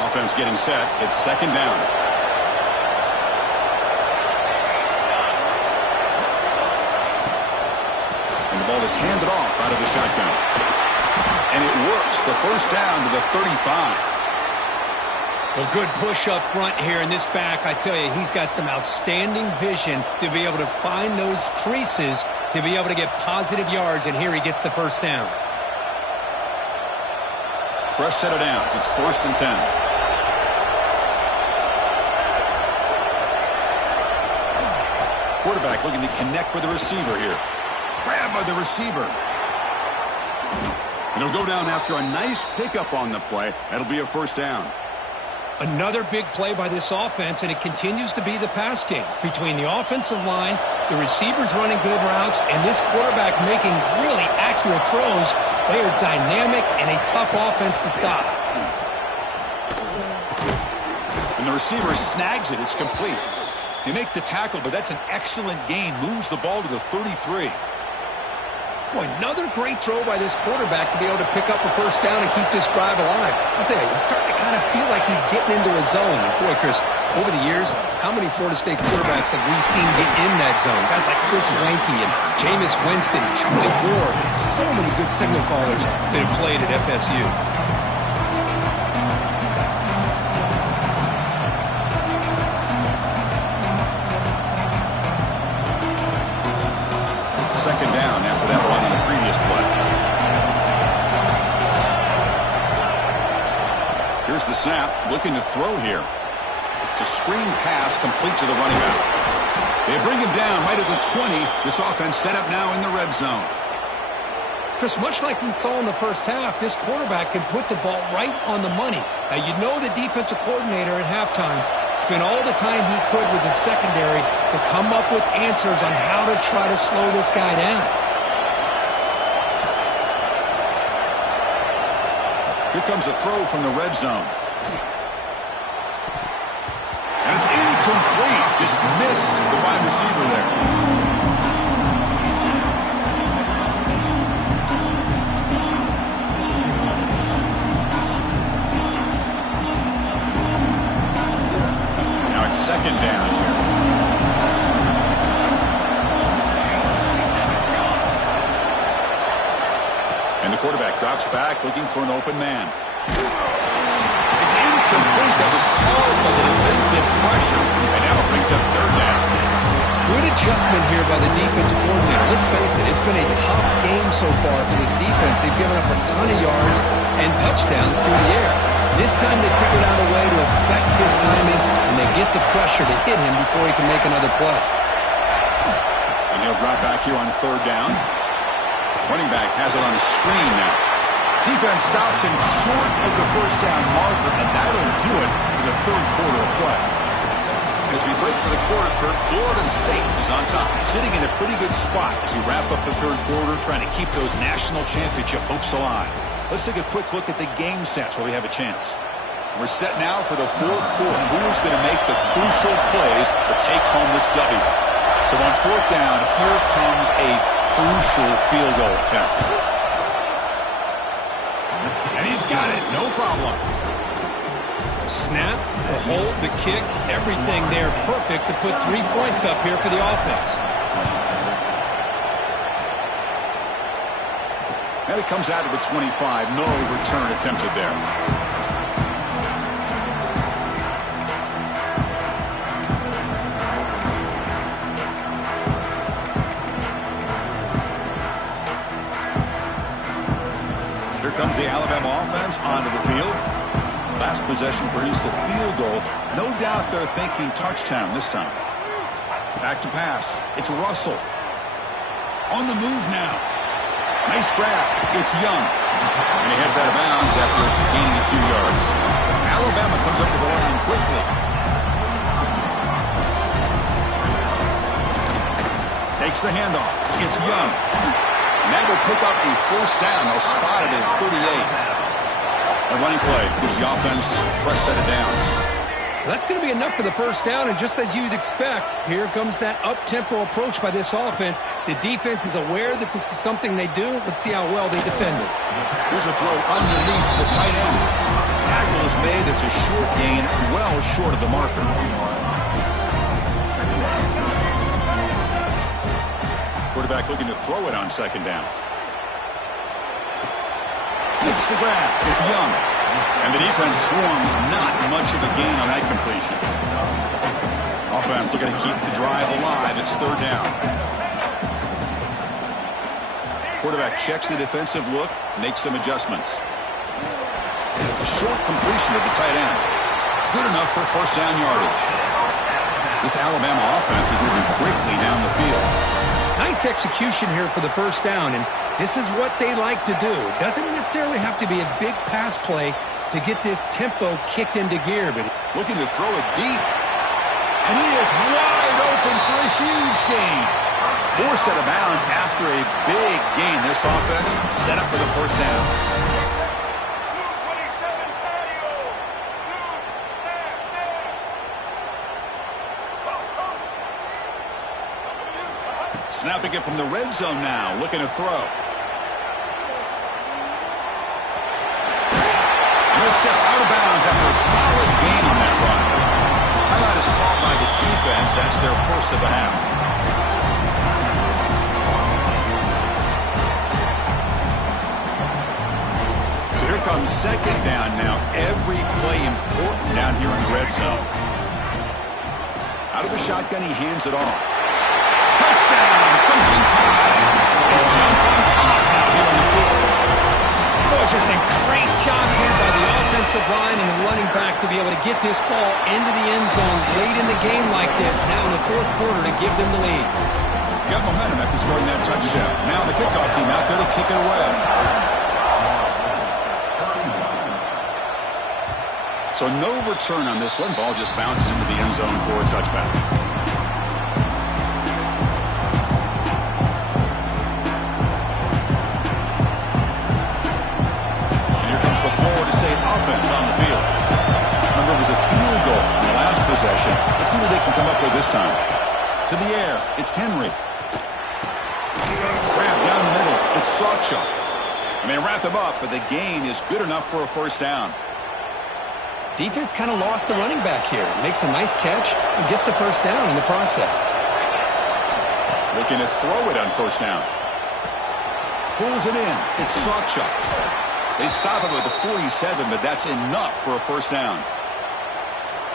Offense getting set. It's second down. And the ball is handed off out of the shotgun. And it works. The first down to the 35. Well, good push up front here, and this back, I tell you, he's got some outstanding vision to be able to find those creases, to be able to get positive yards, and here he gets the first down. Fresh set of downs. It's 1st and 10. Quarterback looking to connect with the receiver here. Grabbed by the receiver. And he'll go down after a nice pickup on the play. That'll be a first down. Another big play by this offense, and it continues to be the pass game. Between the offensive line, the receivers running good routes, and this quarterback making really accurate throws, they are dynamic and a tough offense to stop. And the receiver snags it. It's complete. They make the tackle, but that's an excellent gain. Moves the ball to the 33. Boy, another great throw by this quarterback to be able to pick up a first down and keep this drive alive. I'll tell you, he's starting to kind of feel like he's getting into a zone. Boy, Chris, over the years, how many Florida State quarterbacks have we seen get in that zone? Guys like Chris Weinke and Jameis Winston, Charlie Ward, and so many good signal callers that have played at FSU. Second down after that run on the previous play. Here's the snap. Looking to throw here. It's a screen pass complete to the running back. They bring him down right at the 20. This offense set up now in the red zone. Chris, much like we saw in the first half, this quarterback can put the ball right on the money. Now, you know the defensive coordinator at halftime spent all the time he could with his secondary to come up with answers on how to try to slow this guy down. Here comes a throw from the red zone. And it's incomplete. Just missed the wide receiver there. Second down here. And the quarterback drops back looking for an open man. It's incomplete. That was caused by the defensive pressure. And now it brings up third down. Good adjustment here by the defensive coordinator. Let's face it, it's been a tough game so far for this defense. They've given up a ton of yards and touchdowns through the air. This time they figured out a way to affect his timing, and they get the pressure to hit him before he can make another play. And he'll drop back here on third down. Running back has it on a screen now. Defense stops him short of the first down marker, and that'll do it for the third quarter of play. As we break for the quarter, Kurt, Florida State is on top, sitting in a pretty good spot as we wrap up the third quarter, trying to keep those national championship hopes alive. Let's take a quick look at the game sets while we have a chance. We're set now for the fourth quarter. Who's going to make the crucial plays to take home this W? So on fourth down, here comes a crucial field goal attempt. And he's got it, no problem. Snap, the hold, the kick, everything there perfect to put 3 points up here for the offense. And it comes out of the 25. No return attempted there. Here comes the Alabama offense onto the field. Last possession produced a field goal. No doubt they're thinking touchdown this time. Back to pass. It's Russell. On the move now. Nice grab. It's Young. And he heads out of bounds after gaining a few yards. Alabama comes up to the line quickly. Takes the handoff. It's Young. And that will pick up a first down. They'll spot it at 38. A running play gives the offense a fresh set of downs. That's going to be enough for the first down, and just as you'd expect, here comes that up-tempo approach by this offense. The defense is aware that this is something they do. Let's see how well they defend it. Here's a throw underneath the tight end. Tackle is made. It's a short gain, well short of the marker. Quarterback looking to throw it on second down. Makes the grab. It's Young. And the defense swarms, not much of a gain on that completion. Offense looking to keep the drive alive. It's third down. Quarterback checks the defensive look, makes some adjustments. A short completion of the tight end. Good enough for first down yardage. This Alabama offense is moving quickly down the field. Nice execution here for the first down, and this is what they like to do. Doesn't necessarily have to be a big pass play to get this tempo kicked into gear, but looking to throw it deep. And he is wide open for a huge gain. Forced out of bounds after a big gain. This offense set up for the first down. Snapping it from the red zone now, looking to throw. He'll step out of bounds after a solid gain on that run. Timeout is called by the defense. That's their first of the half. So here comes second down now. Every play important down here in the red zone. Out of the shotgun, he hands it off. Touchdown! Crimson Tide. They jump on top now here in the fourth. boy, just a great job here by the offensive line and the running back to be able to get this ball into the end zone late in the game like this, now in the fourth quarter, to give them the lead. Got momentum after scoring that touchdown. Now the kickoff team out there to kick it away. So no return on this one. Ball just bounces into the end zone for a touchback. Offense on the field. Remember, it was a field goal in the last possession. Let's see what they can come up with this time. To the air, it's Henry. Wrap down the middle, it's Sawchuk. And they wrap him up, but the gain is good enough for a first down. Defense kind of lost the running back here. Makes a nice catch and gets the first down in the process. Looking to throw it on first down. Pulls it in, it's Sawchuk. They stop him at the 47, but that's enough for a first down.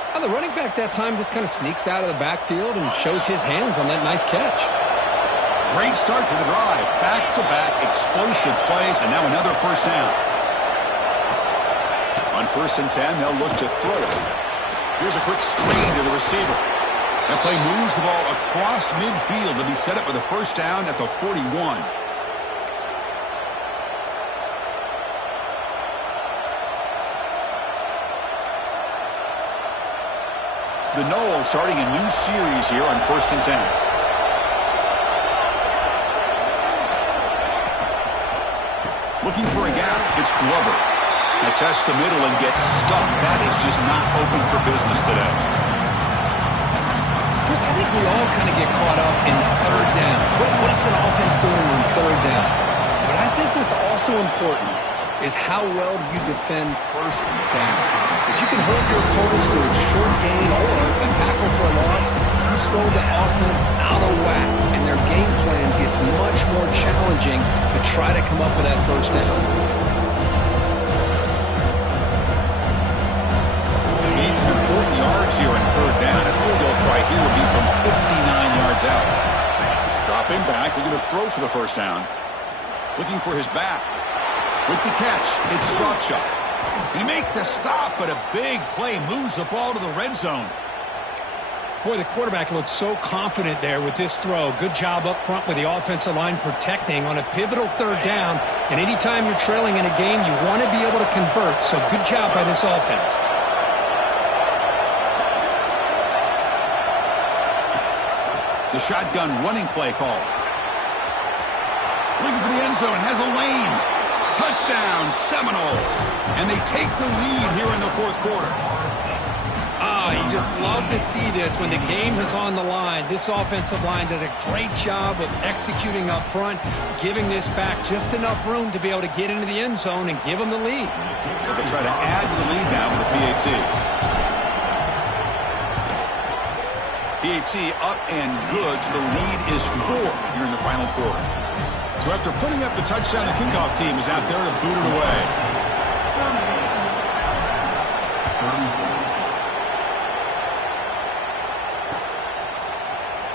Now the running back that time just kind of sneaks out of the backfield and shows his hands on that nice catch. Great start for the drive. Back-to-back explosive plays, and now another first down. On 1st and 10, they'll look to throw it. Here's a quick screen to the receiver. That play moves the ball across midfield to be set up with a first down at the 41. The Noles starting a new series here on 1st and 10. Looking for a gap. It's Glover. They test the middle and gets stuck. That is just not open for business today. Chris, I think we all kind of get caught up in third down. What's an offense doing on third down? But I think what's also important is how well you defend first down. If you can hold your opponents to a short gain or a tackle for a loss, you throw the offense out of whack, and their game plan gets much more challenging to try to come up with that first down. Needs some important yards here in third down. A field goal try here would be from 59 yards out. Dropping back, looking to throw for the first down. Looking for his back. With the catch, it's Sawchuk. He make the stop, but a big play moves the ball to the red zone. Boy, the quarterback looks so confident there with this throw. Good job up front with the offensive line protecting on a pivotal third down. And anytime you're trailing in a game, you want to be able to convert. So good job by this offense. The shotgun running play call. Looking for the end zone, has a lane. Touchdown, Seminoles. And they take the lead here in the fourth quarter. You just love to see this when the game is on the line. This offensive line does a great job of executing up front, giving this back just enough room to be able to get into the end zone and give them the lead. They'll try to add to the lead now with the PAT. PAT up and good. So the lead is 4 here in the final quarter. So after putting up the touchdown, the kickoff team is out there to boot it away.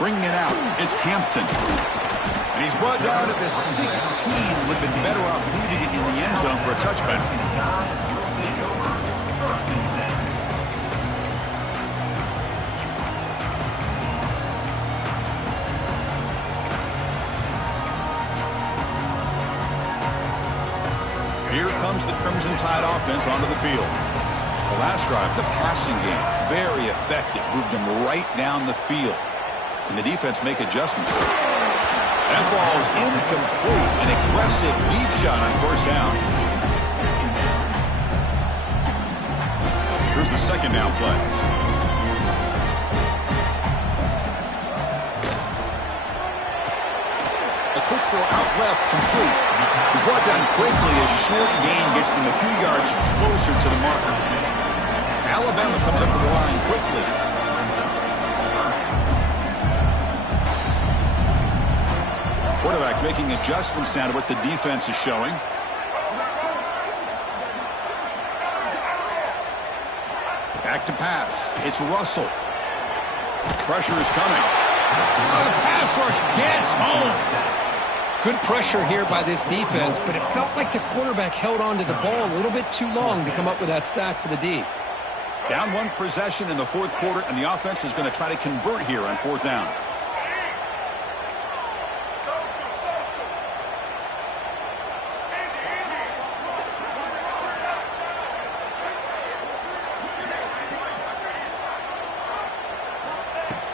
Bringing it out, it's Hampton. And he's brought down at the 16. Would have been better off leaving it in the end zone for a touchback. Here comes the Crimson Tide offense onto the field. The last drive, the passing game, very effective. Moved them right down the field. And the defense make adjustments. That ball is incomplete. An aggressive deep shot on first down. Here's the second down play. A quick throw out left, complete. He's brought down quickly. A short gain gets them a few yards closer to the marker. Alabama comes up to the line quickly. Quarterback making adjustments now to what the defense is showing. Back to pass. It's Russell. Pressure is coming. The pass rush gets home. Good pressure here by this defense, but it felt like the quarterback held on to the ball a little bit too long to come up with that sack for the D. Down one possession in the fourth quarter, and the offense is going to try to convert here on fourth down.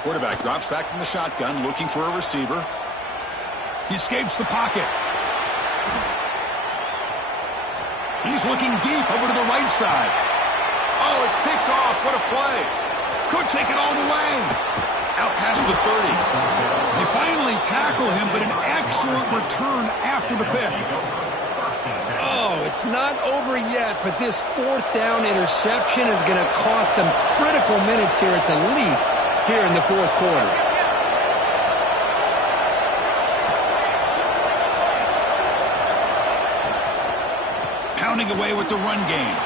Quarterback drops back from the shotgun, looking for a receiver. He escapes the pocket. He's looking deep over to the right side. Oh, it's picked off. What a play. Could take it all the way. Out past the 30. They finally tackle him, but an excellent return after the pick. Oh, it's not over yet, but this fourth down interception is going to cost them critical minutes here at the least here in the fourth quarter. Pounding away with the run game.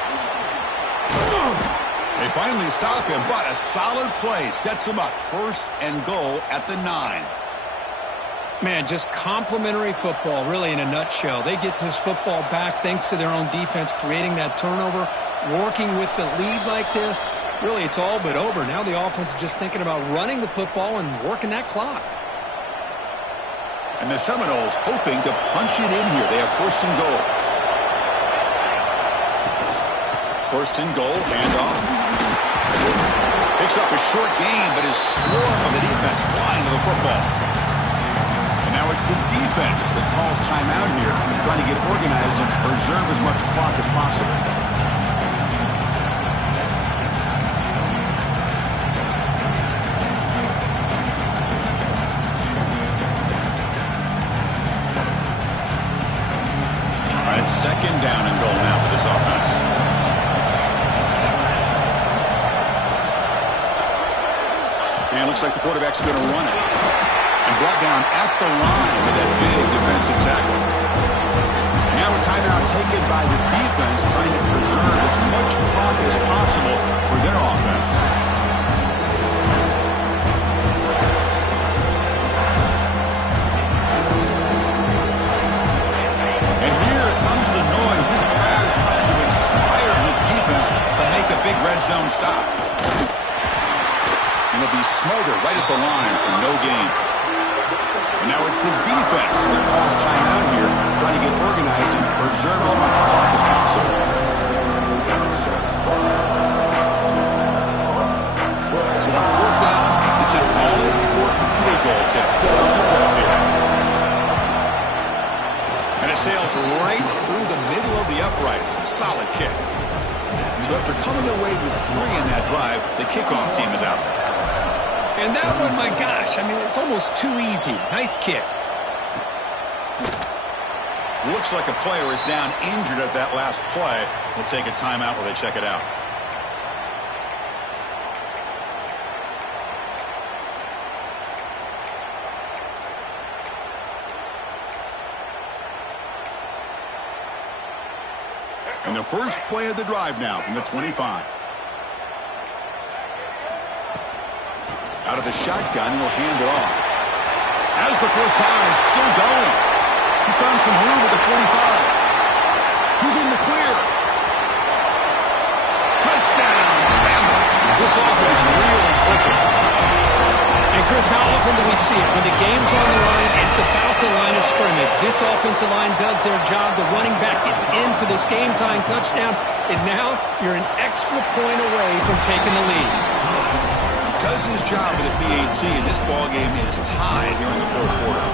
They finally stop him, but a solid play sets him up. First and goal at the 9. Man, just complimentary football, really, in a nutshell. They get this football back thanks to their own defense, creating that turnover, working with the lead like this. Really, it's all but over. Now the offense is just thinking about running the football and working that clock. And the Seminoles hoping to punch it in here. They have first and goal. First and goal, handoff. Picks up a short gain, but his swarm of the defense flying to the football. And now it's the defense that calls timeout here, trying to get organized and preserve as much clock as possible. All right, second down and goal now for this offense. And it looks like the quarterback's going to run it. And brought down at the line with that big defensive tackle. Now a timeout taken by the defense, trying to preserve as much clock as possible for their offense. And here comes the noise. This crowd is trying to inspire this defense to make a big red zone stop. And it'll be smothered right at the line for no gain. And now it's the defense that calls timeout here, trying to get organized and preserve as much clock as possible. So on fourth down, it's an all-important field goal tip. Hold your breath here. And it sails right through the middle So after coming away with 3 in that drive, the kickoff team is out. And that one, my gosh, I mean, it's almost too easy. Nice kick. Looks like a player is down injured at that last play. We'll take a timeout while they check it out. And the first play of the drive now from the 25. Out of the shotgun, he'll hand it off. As the first down is still going. He's found some room at the 45. He's in the clear. Touchdown, Bama. This offense really clicking. And, Chris, how often do we see it? When the game's on the line, it's about the line of scrimmage. This offensive line does their job. The running back gets in for this game-tying touchdown, and now you're an extra point away from taking the lead. He does his job with the PAT, and this ballgame is tied here in the fourth quarter.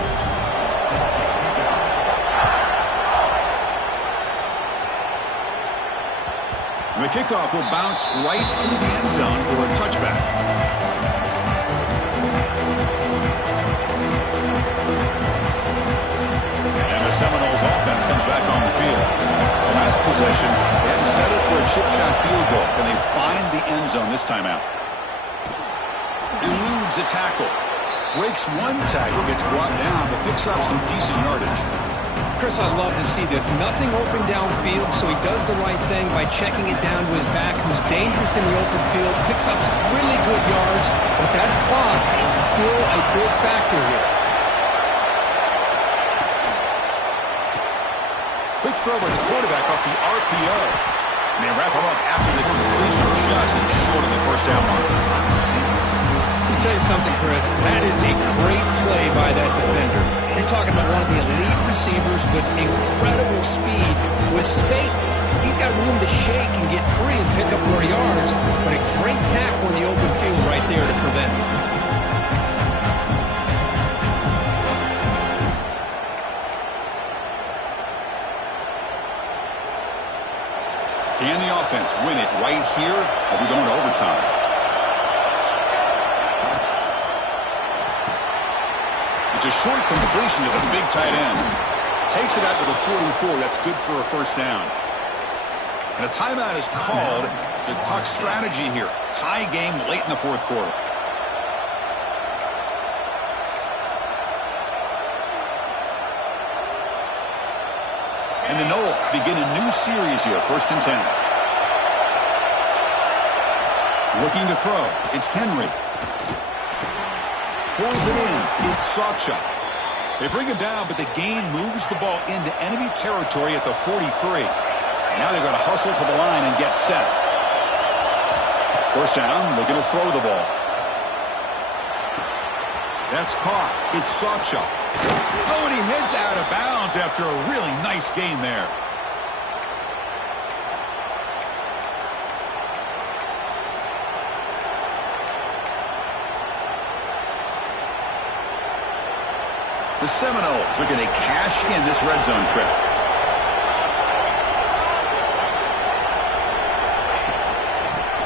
And the kickoff will bounce right through the end zone for a touchback. And the Seminoles offense comes back on the field. The last possession, they had to settle for a chip shot field goal. Can they find the end zone this time out? Eludes a tackle. Breaks one tackle, gets brought down, but picks up some decent yardage. Chris, I love to see this. Nothing open downfield, so he does the right thing by checking it down to his back, who's dangerous in the open field, picks up some really good yards, but that clock is still a big factor here. Quick throw by the quarterback off the RPO. And they wrap him up after the completion, just short of the first down mark. Let me tell you something, Chris. That is a great play by that defender. You're talking about one of the elite receivers with incredible speed. With space, he's got room to shake and get free and pick up more yards, but a great tackle in the open field right there to prevent him. Can the offense win it right here? Or are we going to overtime? It's a short completion to the big tight end. Takes it out to the 44. That's good for a first down. And a timeout is called to talk strategy here. Tie game late in the fourth quarter. And the Noles begin a new series here. 1st and 10. Looking to throw. It's Henry. Pulls it in. It's Sawchuk. They bring him down, but the gain moves the ball into enemy territory at the 43. Now they've got to hustle to the line and get set. First down, looking to throw the ball. That's caught. It's Sawchuk. Oh, and he heads out of bounds after a really nice gain there. The Seminoles are going to cash in this red zone trip.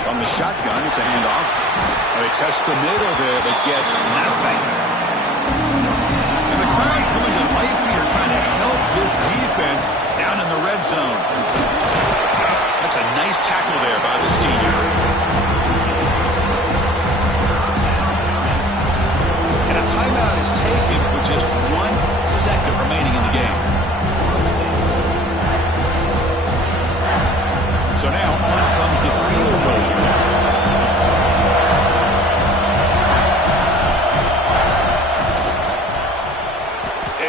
From the shotgun, it's a handoff. They test the middle there, but get nothing. And the crowd coming to life here, trying to help this defense down in the red zone. That's a nice tackle there by the senior. And a timeout is taken with just 1 second remaining in the game. So now on comes the field goal.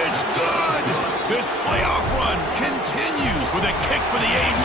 It's good. This playoff run continues with a kick for the age